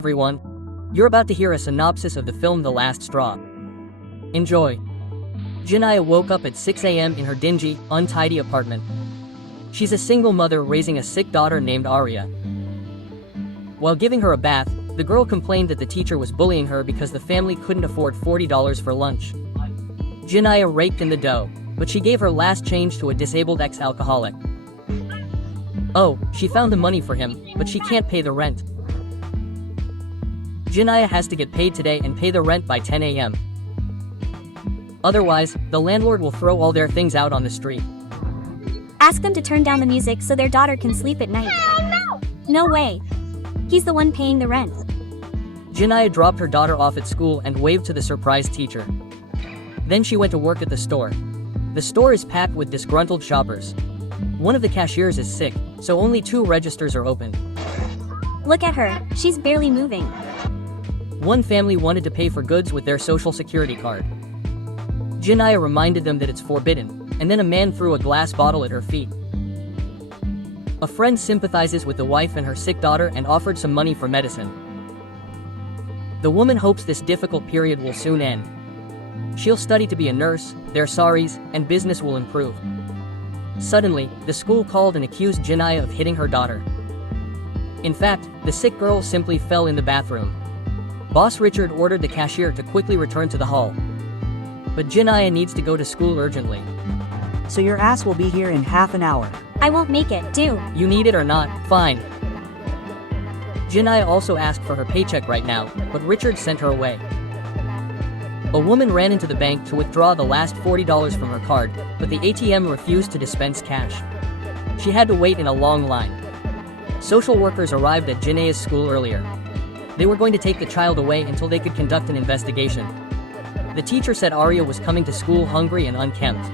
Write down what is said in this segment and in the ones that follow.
Everyone, you're about to hear a synopsis of the film The Last Straw. Enjoy. Jenai woke up at 6 a.m. in her dingy, untidy apartment. She's a single mother raising a sick daughter named Arya. While giving her a bath, the girl complained that the teacher was bullying her because the family couldn't afford $40 for lunch. Jenai raked in the dough, but she gave her last change to a disabled ex-alcoholic. Oh, she found the money for him, but she can't pay the rent. Jenai has to get paid today and pay the rent by 10 a.m. Otherwise, the landlord will throw all their things out on the street. Ask them to turn down the music so their daughter can sleep at night. No! No way. He's the one paying the rent. Jenai dropped her daughter off at school and waved to the surprised teacher. Then she went to work at the store. The store is packed with disgruntled shoppers. One of the cashiers is sick, so only 2 registers are open. Look at her, she's barely moving. One family wanted to pay for goods with their social security card. Jenai reminded them that it's forbidden, and then a man threw a glass bottle at her feet. A friend sympathizes with the wife and her sick daughter and offered some money for medicine. The woman hopes this difficult period will soon end. She'll study to be a nurse, their sorries, and business will improve. Suddenly, the school called and accused Jenai of hitting her daughter. In fact, the sick girl simply fell in the bathroom. Boss Richard ordered the cashier to quickly return to the hall. But Jenai needs to go to school urgently. So your ass will be here in half an hour. I won't make it, do. You need it or not, fine. Jenai also asked for her paycheck right now, but Richard sent her away. A woman ran into the bank to withdraw the last $40 from her card, but the ATM refused to dispense cash. She had to wait in a long line. Social workers arrived at Jenai's school earlier. They were going to take the child away until they could conduct an investigation. The teacher said Arya was coming to school hungry and unkempt.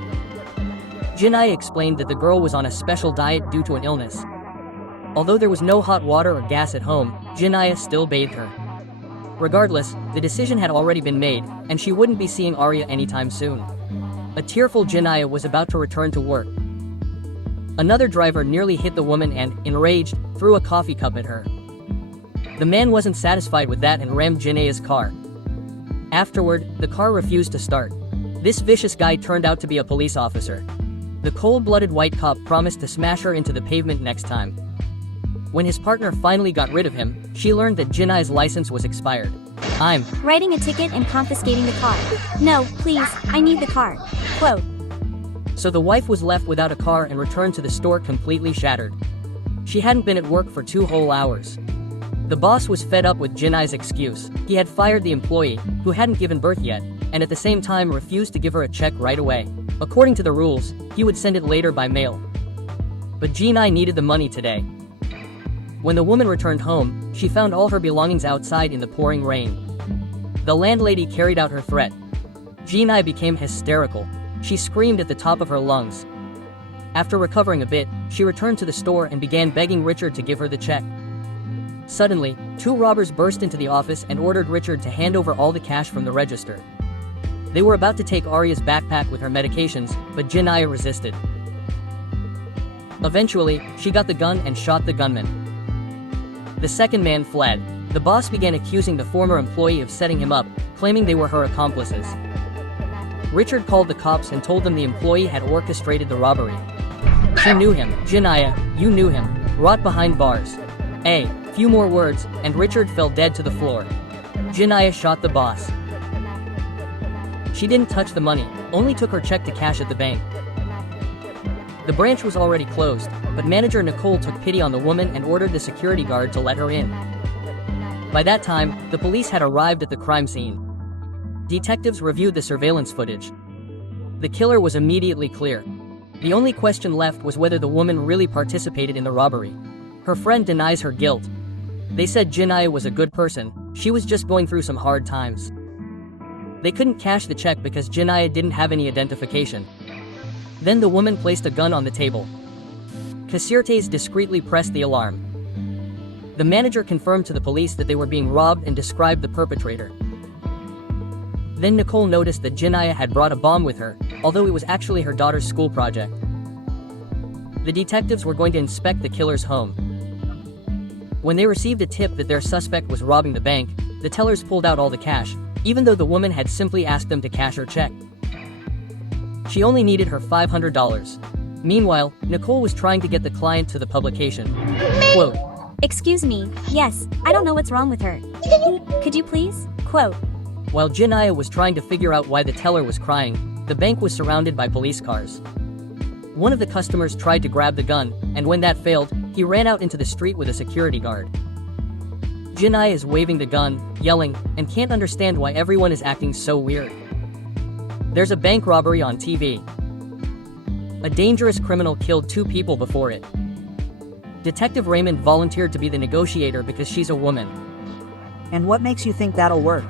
Jenai explained that the girl was on a special diet due to an illness. Although there was no hot water or gas at home, Jenai still bathed her. Regardless, the decision had already been made, and she wouldn't be seeing Arya anytime soon. A tearful Jenai was about to return to work. Another driver nearly hit the woman and, enraged, threw a coffee cup at her. The man wasn't satisfied with that and rammed Jenai's car. Afterward, the car refused to start. This vicious guy turned out to be a police officer. The cold-blooded white cop promised to smash her into the pavement next time. When his partner finally got rid of him, she learned that Jenai's license was expired. I'm writing a ticket and confiscating the car. No, please, I need the car. Quote. So the wife was left without a car and returned to the store completely shattered. She hadn't been at work for 2 whole hours. The boss was fed up with Jenai's excuse. He had fired the employee, who hadn't given birth yet, and at the same time refused to give her a check right away. According to the rules, he would send it later by mail. But Jenai needed the money today. When the woman returned home, she found all her belongings outside in the pouring rain. The landlady carried out her threat. Jenai became hysterical. She screamed at the top of her lungs. After recovering a bit, she returned to the store and began begging Richard to give her the check. Suddenly, 2 robbers burst into the office and ordered Richard to hand over all the cash from the register. They were about to take Arya's backpack with her medications, but Jenai resisted. Eventually, she got the gun and shot the gunman. The second man fled. The boss began accusing the former employee of setting him up, claiming they were her accomplices. Richard called the cops and told them the employee had orchestrated the robbery. She knew him. Jenai, you knew him. Rot behind bars. A few more words, and Richard fell dead to the floor. Jenai shot the boss. She didn't touch the money, only took her check to cash at the bank. The branch was already closed, but manager Nicole took pity on the woman and ordered the security guard to let her in. By that time, the police had arrived at the crime scene. Detectives reviewed the surveillance footage. The killer was immediately clear. The only question left was whether the woman really participated in the robbery. Her friend denies her guilt. They said Jenai was a good person, she was just going through some hard times. They couldn't cash the check because Jenai didn't have any identification. Then the woman placed a gun on the table. Cashier discreetly pressed the alarm. The manager confirmed to the police that they were being robbed and described the perpetrator. Then Nicole noticed that Jenai had brought a bomb with her, although it was actually her daughter's school project. The detectives were going to inspect the killer's home. When they received a tip that their suspect was robbing the bank, the tellers pulled out all the cash, even though the woman had simply asked them to cash her check. She only needed her $500. Meanwhile, Nicole was trying to get the client to the publication. Quote, Excuse me, yes, I don't know what's wrong with her. Could you please? Quote. While Jenai was trying to figure out why the teller was crying, the bank was surrounded by police cars. One of the customers tried to grab the gun, and when that failed, he ran out into the street with a security guard. Jenai is waving the gun, yelling, and can't understand why everyone is acting so weird. There's a bank robbery on TV. A dangerous criminal killed 2 people before it. Detective Raymond volunteered to be the negotiator because she's a woman. And what makes you think that'll work?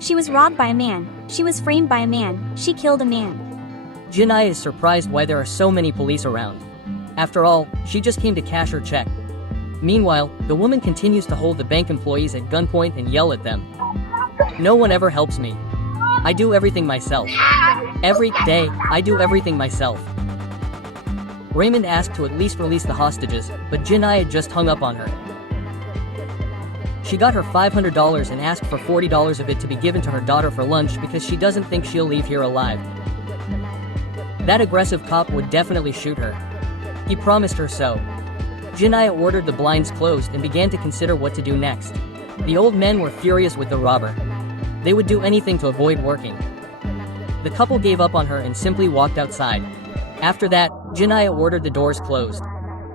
She was robbed by a man. She was framed by a man. She killed a man. Jenai is surprised why there are so many police around. After all, she just came to cash her check. Meanwhile, the woman continues to hold the bank employees at gunpoint and yell at them. No one ever helps me. I do everything myself. Every day, I do everything myself. Raymond asked to at least release the hostages, but Jenai had just hung up on her. She got her $500 and asked for $40 of it to be given to her daughter for lunch because she doesn't think she'll leave here alive. That aggressive cop would definitely shoot her. He promised her so. Jenai ordered the blinds closed and began to consider what to do next. The old men were furious with the robber. They would do anything to avoid working. The couple gave up on her and simply walked outside. After that, Jenai ordered the doors closed.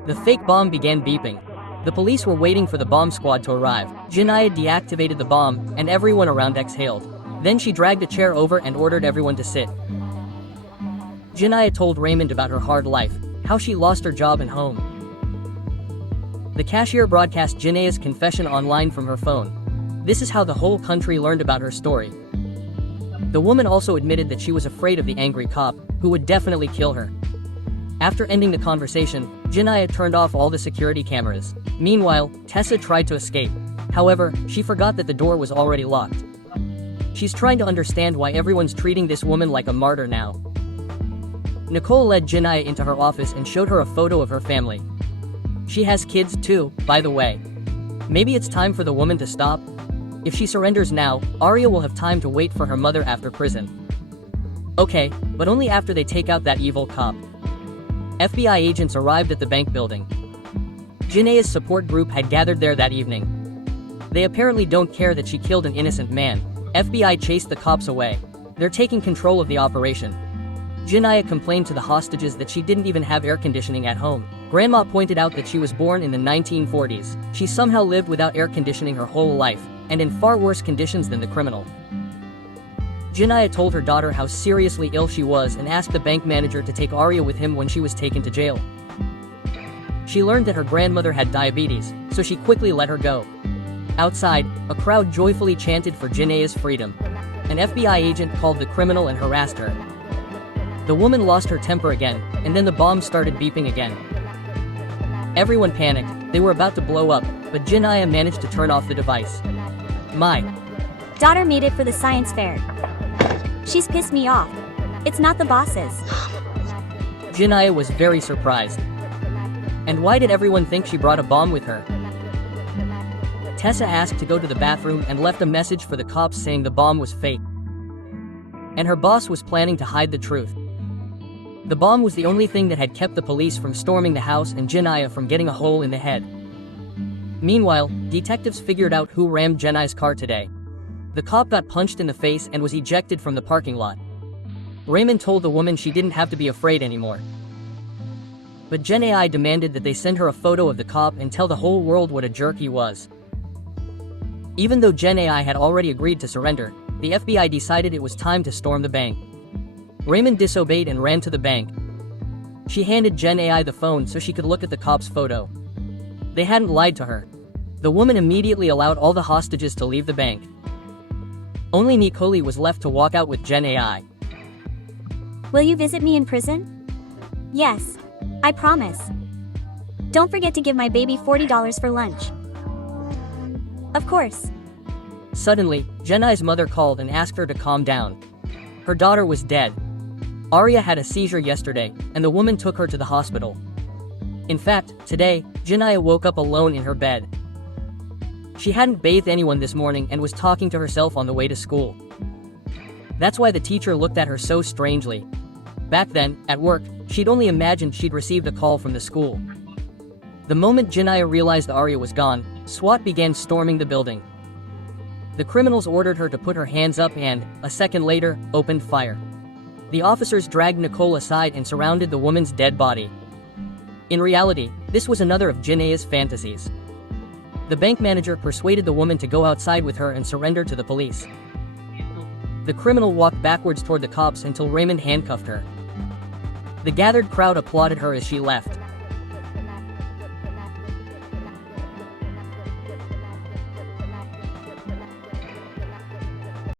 The fake bomb began beeping. The police were waiting for the bomb squad to arrive. Jenai deactivated the bomb, and everyone around exhaled. Then she dragged a chair over and ordered everyone to sit. Jenai told Raymond about her hard life, how she lost her job and home. The cashier broadcast Jenai's confession online from her phone. This is how the whole country learned about her story. The woman also admitted that she was afraid of the angry cop, who would definitely kill her. After ending the conversation, Jenai turned off all the security cameras. Meanwhile, Tessa tried to escape. However, she forgot that the door was already locked. She's trying to understand why everyone's treating this woman like a martyr now. Nicole led Jenai into her office and showed her a photo of her family. She has kids too, by the way. Maybe it's time for the woman to stop? If she surrenders now, Arya will have time to wait for her mother after prison. Okay, but only after they take out that evil cop. FBI agents arrived at the bank building. Jenai's support group had gathered there that evening. They apparently don't care that she killed an innocent man. FBI chased the cops away. They're taking control of the operation. Jenai complained to the hostages that she didn't even have air conditioning at home. Grandma pointed out that she was born in the 1940s. She somehow lived without air conditioning her whole life, and in far worse conditions than the criminal. Jenai told her daughter how seriously ill she was and asked the bank manager to take Arya with him when she was taken to jail. She learned that her grandmother had diabetes, so she quickly let her go. Outside, a crowd joyfully chanted for Jenai's freedom. An FBI agent called the criminal and harassed her. The woman lost her temper again, and then the bomb started beeping again. Everyone panicked. They were about to blow up, but Jenai managed to turn off the device. My Daughter made it for the science fair. She's pissed me off. It's not the bosses. Jenai was very surprised. And why did everyone think she brought a bomb with her? Tessa asked to go to the bathroom and left a message for the cops saying the bomb was fake. And her boss was planning to hide the truth. The bomb was the only thing that had kept the police from storming the house and Jenai from getting a hole in the head. Meanwhile, detectives figured out who rammed Jenai's car today. The cop got punched in the face and was ejected from the parking lot. Raymond told the woman she didn't have to be afraid anymore. But Jenai demanded that they send her a photo of the cop and tell the whole world what a jerk he was. Even though Jenai had already agreed to surrender, the FBI decided it was time to storm the bank. Raymond disobeyed and ran to the bank. She handed Jenai the phone so she could look at the cop's photo. They hadn't lied to her. The woman immediately allowed all the hostages to leave the bank. Only Nicole was left to walk out with Jenai. Will you visit me in prison? Yes. I promise. Don't forget to give my baby $40 for lunch. Of course. Suddenly, Jenai's mother called and asked her to calm down. Her daughter was dead. Arya had a seizure yesterday, and the woman took her to the hospital. In fact, today, Jenai woke up alone in her bed. She hadn't bathed anyone this morning and was talking to herself on the way to school. That's why the teacher looked at her so strangely. Back then, at work, she'd only imagined she'd received a call from the school. The moment Jenai realized Arya was gone, SWAT began storming the building. The criminals ordered her to put her hands up and, a second later, opened fire. The officers dragged Nicole aside and surrounded the woman's dead body. In reality, this was another of Jenai's fantasies. The bank manager persuaded the woman to go outside with her and surrender to the police. The criminal walked backwards toward the cops until Raymond handcuffed her. The gathered crowd applauded her as she left.